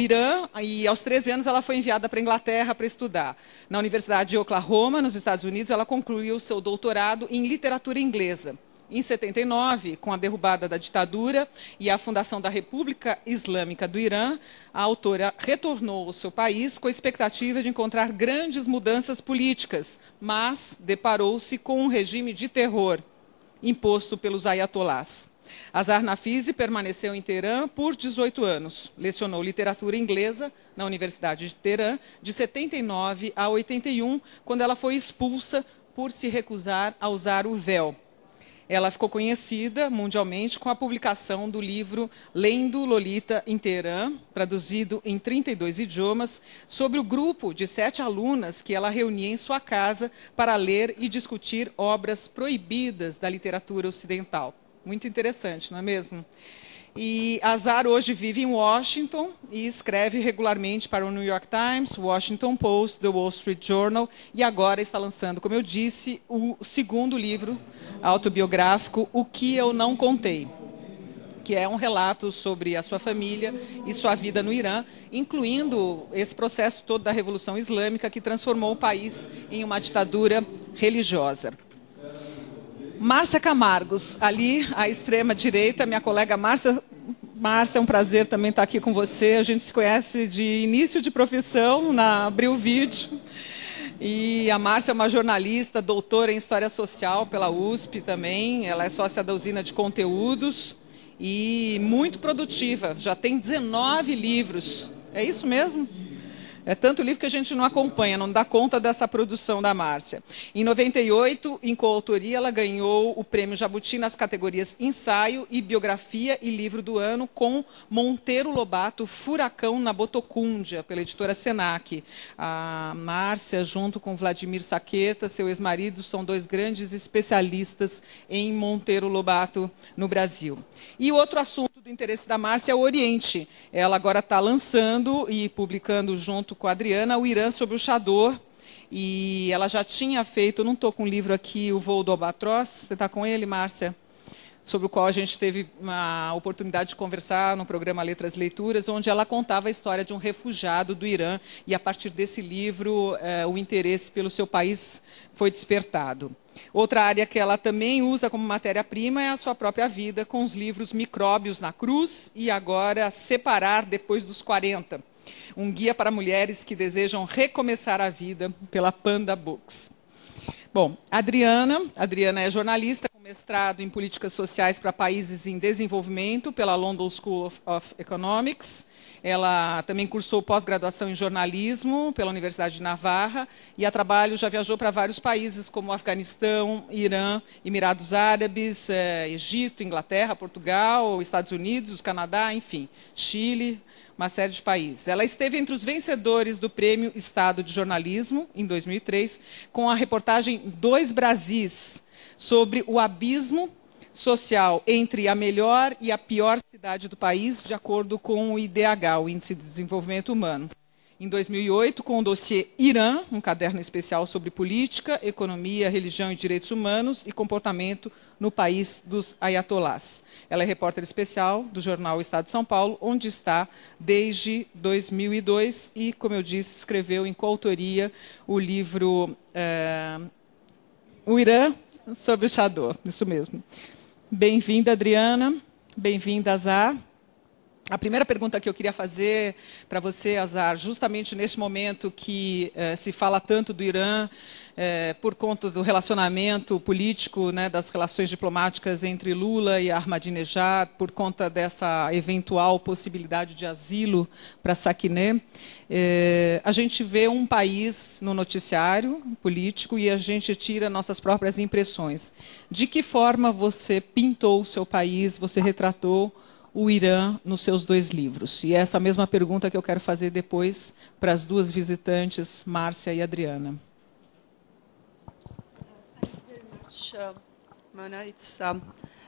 Irã e, aos 13 anos, ela foi enviada para a Inglaterra para estudar. Na Universidade de Oklahoma, nos Estados Unidos, ela concluiu seu doutorado em literatura inglesa. Em 79, com a derrubada da ditadura e a fundação da República Islâmica do Irã, a autora retornou ao seu país com a expectativa de encontrar grandes mudanças políticas, mas deparou-se com um regime de terror imposto pelos ayatolás. Azar Nafisi permaneceu em Teherã por 18 anos. Lecionou literatura inglesa na Universidade de Teherã de 79 a 81, quando ela foi expulsa por se recusar a usar o véu. Ela ficou conhecida mundialmente com a publicação do livro Lendo Lolita em Teherã, traduzido em 32 idiomas, sobre o grupo de 7 alunas que ela reunia em sua casa para ler e discutir obras proibidas da literatura ocidental. Muito interessante, não é mesmo? E Azar hoje vive em Washington e escreve regularmente para o New York Times, Washington Post, The Wall Street Journal e agora está lançando, como eu disse, o segundo livro autobiográfico, O que eu não contei, que é um relato sobre a sua família e sua vida no Irã, incluindo esse processo todo da Revolução Islâmica que transformou o país em uma ditadura religiosa. Márcia Camargos, ali à extrema-direita, minha colega Márcia. Márcia, é um prazer também estar aqui com você. A gente se conhece de início de profissão na Abril Vídeo. E a Márcia é uma jornalista, doutora em História Social pela USP também. Ela é sócia da Usina de Conteúdos e muito produtiva. Já tem 19 livros. É isso mesmo? É tanto livro que a gente não acompanha, não dá conta dessa produção da Márcia. Em 98, em coautoria, ela ganhou o Prêmio Jabuti nas categorias Ensaio e Biografia e Livro do Ano com Monteiro Lobato, Furacão na Botocúndia, pela editora Senac. A Márcia, junto com Vladimir Saqueta, seu ex-marido, são 2 grandes especialistas em Monteiro Lobato no Brasil. E outro assunto do interesse da Márcia é o Oriente. Ela agora está lançando e publicando junto com a Adriana o Irã sob o Chador. E ela já tinha feito, não estou com o livro aqui, O Voo do Albatroz. Você está com ele, Márcia? Sobre o qual a gente teve uma oportunidade de conversar no programa Letras e Leituras, onde ela contava a história de um refugiado do Irã. E, a partir desse livro, o interesse pelo seu país foi despertado. Outra área que ela também usa como matéria-prima é a sua própria vida, com os livros Micróbios na Cruz e agora Separar depois dos 40. Um guia para mulheres que desejam recomeçar a vida, pela Panda Books. Bom, Adriana é jornalista com mestrado em políticas sociais para países em desenvolvimento pela London School of Economics. Ela também cursou pós-graduação em jornalismo pela Universidade de Navarra e a trabalho já viajou para vários países como Afeganistão, Irã, Emirados Árabes, Egito, Inglaterra, Portugal, Estados Unidos, Canadá, enfim, Chile, uma série de países. Ela esteve entre os vencedores do Prêmio Estado de Jornalismo, em 2003, com a reportagem Dois Brasis, sobre o abismo social entre a melhor e a pior cidade do país, de acordo com o IDH, o Índice de Desenvolvimento Humano. Em 2008, com o dossiê Irã, um caderno especial sobre política, economia, religião e direitos humanos e comportamento no país dos ayatolás. Ela é repórter especial do jornal Estado de São Paulo, onde está desde 2002 e, como eu disse, escreveu em coautoria o livro O Irã sob o Chador. Isso mesmo. Bem-vinda, Adriana. Bem-vinda, Azar. A primeira pergunta que eu queria fazer para você, Azar, justamente neste momento que se fala tanto do Irã, por conta do relacionamento político, né, das relações diplomáticas entre Lula e Ahmadinejad, por conta dessa eventual possibilidade de asilo para Sakineh, a gente vê um país no noticiário político e a gente tira nossas próprias impressões. De que forma você pintou o seu país, você retratou o Irã nos seus 2 livros? E é essa mesma pergunta que eu quero fazer depois para as 2 visitantes, Márcia e Adriana. Thank you very much, Mona. It's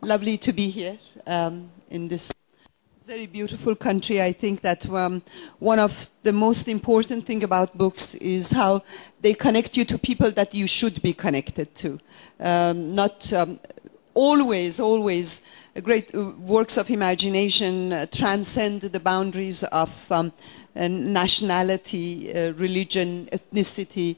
lovely to be here in this very beautiful country. I think that one of the most important thing about books is how they connect you to people that you should be connected to. Not always great works of imagination transcend the boundaries of nationality, religion, ethnicity,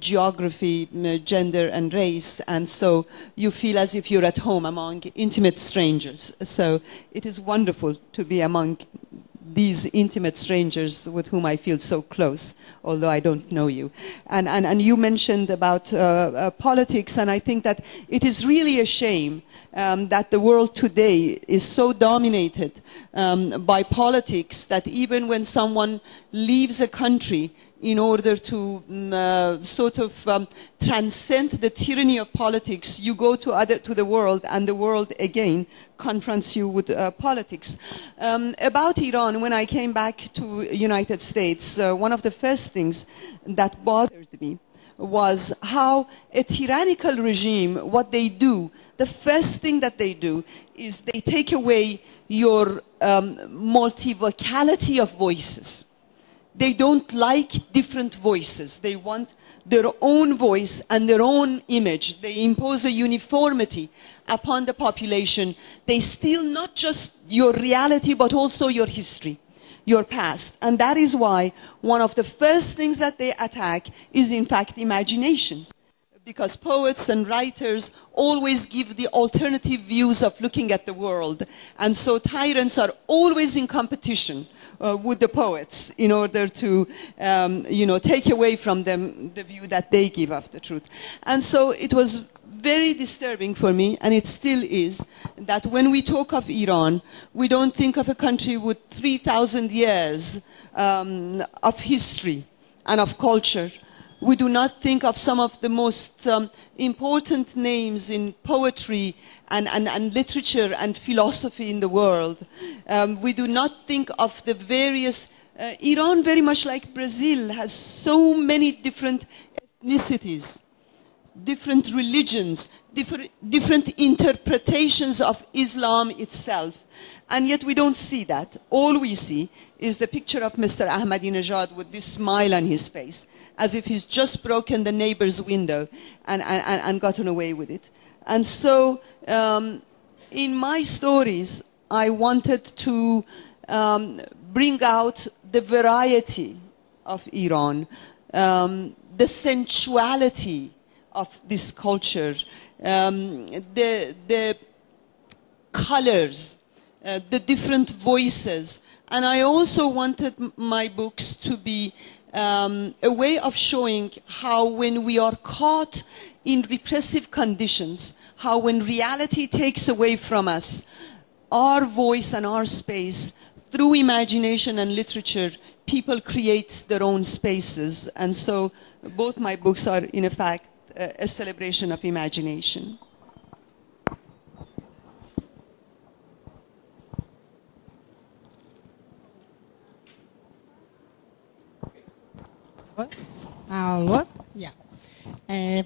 geography, gender, and race. And so you feel as if you're at home among intimate strangers. So it is wonderful to be among these intimate strangers with whom I feel so close, although I don't know you. And you mentioned about politics, and I think that it is really a shame that the world today is so dominated by politics that even when someone leaves a country in order to sort of transcend the tyranny of politics, you go to the world, and the world again confronts you with politics. About Iran, when I came back to United States, one of the first things that bothered me was how a tyrannical regime, what they do, the first thing that they do is they take away your multivocality of voices. They don't like different voices. They want their own voice and their own image. They impose a uniformity upon the population. They steal not just your reality, but also your history, your past. And that is why one of the first things that they attack is, in fact, imagination. Because poets and writers always give the alternative views of looking at the world. And so tyrants are always in competition with the poets in order to, take away from them the view that they give of the truth. And so it was very disturbing for me, and it still is, that when we talk of Iran, we don't think of a country with 3,000 years of history and of culture. We do not think of some of the most important names in poetry and literature and philosophy in the world. We do not think of the various... Iran, very much like Brazil, has so many different ethnicities, different religions, different interpretations of Islam itself. And yet we don't see that. All we see is the picture of Mr. Ahmadinejad with this smile on his face, as if he's just broken the neighbor's window and gotten away with it. And so in my stories, I wanted to bring out the variety of Iran, the sensuality of this culture, the colors, the different voices. And I also wanted my books to be a way of showing how when we are caught in repressive conditions, how when reality takes away from us our voice and our space, through imagination and literature, people create their own spaces. And so both my books are, in fact, a celebration of imagination. Alô? Yeah.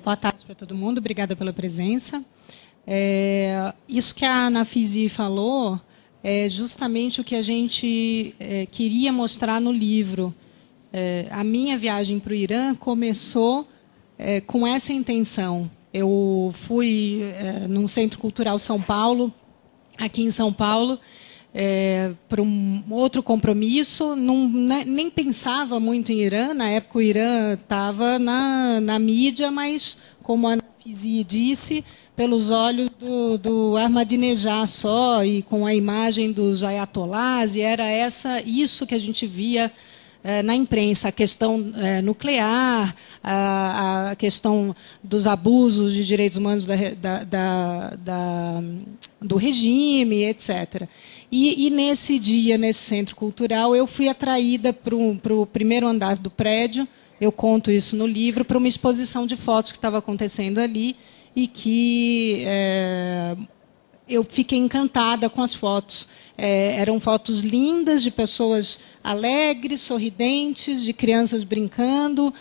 Boa tarde para todo mundo, obrigada pela presença. Isso que a Nafizi falou é justamente o que a gente queria mostrar no livro. A minha viagem para o Irã começou com essa intenção. Eu fui num Centro Cultural São Paulo, aqui em São Paulo, para um outro compromisso, nem pensava muito em Irã. Na época o Irã estava na mídia, mas, como a Nafizi disse, pelos olhos do Ahmadinejad só, e com a imagem dos ayatolás, e era isso que a gente via na imprensa, a questão nuclear, a questão dos abusos de direitos humanos do regime, etc. E nesse dia, nesse centro cultural, eu fui atraída para o primeiro andar do prédio, eu conto isso no livro, para uma exposição de fotos que estava acontecendo ali, e que eu fiquei encantada com as fotos. Eram fotos lindas de pessoas alegres, sorridentes, de crianças brincando,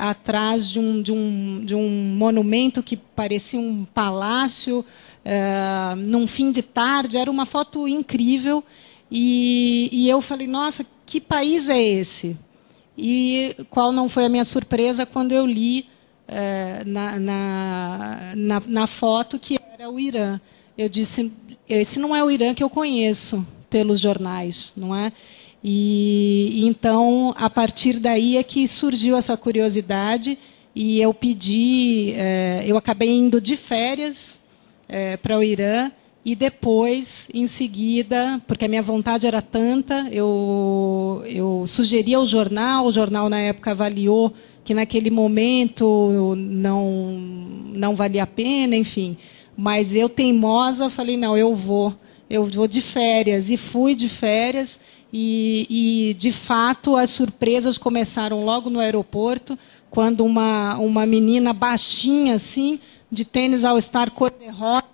atrás de um monumento que parecia um palácio, num fim de tarde. Era uma foto incrível. E eu falei, nossa, que país é esse? E qual não foi a minha surpresa quando eu li na foto que era o Irã. Eu disse, esse não é o Irã que eu conheço pelos jornais, não é? E então, a partir daí é que surgiu essa curiosidade e eu eu acabei indo de férias para o Irã e depois, em seguida, porque a minha vontade era tanta, eu sugeri ao jornal, o jornal na época avaliou que naquele momento não valia a pena, enfim. Mas eu, teimosa, falei, não, eu vou de férias. E fui de férias e de fato, as surpresas começaram logo no aeroporto, quando uma menina baixinha, assim, de tênis All-Star cor-de-rosa,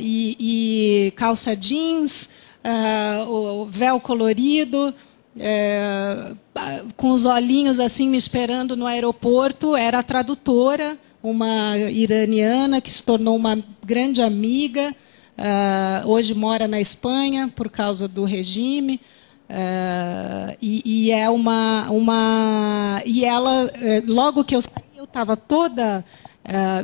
e calça jeans, o véu colorido, com os olhinhos assim me esperando no aeroporto, era a tradutora, uma iraniana que se tornou uma grande amiga, hoje mora na Espanha por causa do regime, e ela, logo que eu saí, eu estava toda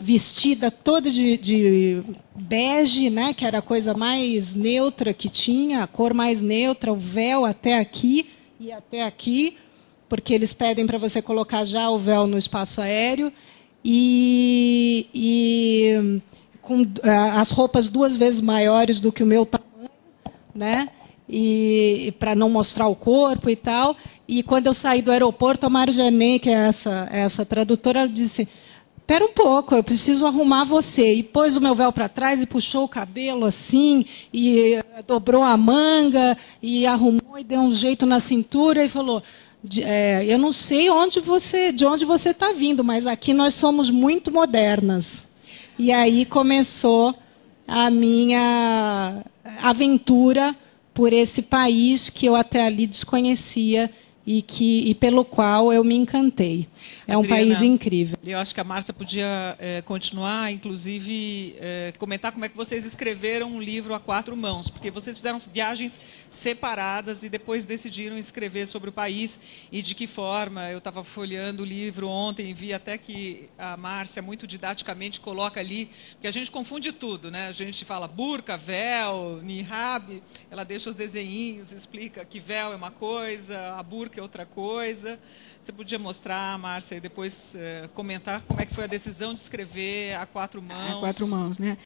vestida toda de bege, né, que era a coisa mais neutra que tinha, a cor mais neutra, o véu até aqui e até aqui, porque eles pedem para você colocar já o véu no espaço aéreo, e com as roupas 2 vezes maiores do que o meu tamanho, né, e para não mostrar o corpo e tal. E quando eu saí do aeroporto, a Marjane, que é essa tradutora, ela disse: espera um pouco, eu preciso arrumar você. E pôs o meu véu para trás e puxou o cabelo assim, e dobrou a manga, e arrumou e deu um jeito na cintura e falou: eu não sei de onde você está vindo, mas aqui nós somos muito modernas. E aí começou a minha aventura por esse país que eu até ali desconhecia e pelo qual eu me encantei. É um país incrível. Eu acho que a Márcia podia continuar, inclusive, comentar como é que vocês escreveram um livro a 4 mãos, porque vocês fizeram viagens separadas e depois decidiram escrever sobre o país e de que forma. Eu estava folheando o livro ontem e vi até que a Márcia, muito didaticamente, coloca ali, porque a gente confunde tudo, né? A gente fala burca, véu, niqab, ela deixa os desenhinhos, explica que véu é uma coisa, a burca é outra coisa. Você podia mostrar, Márcia, e depois comentar como é que foi a decisão de escrever a 4 mãos? A 4 mãos, né?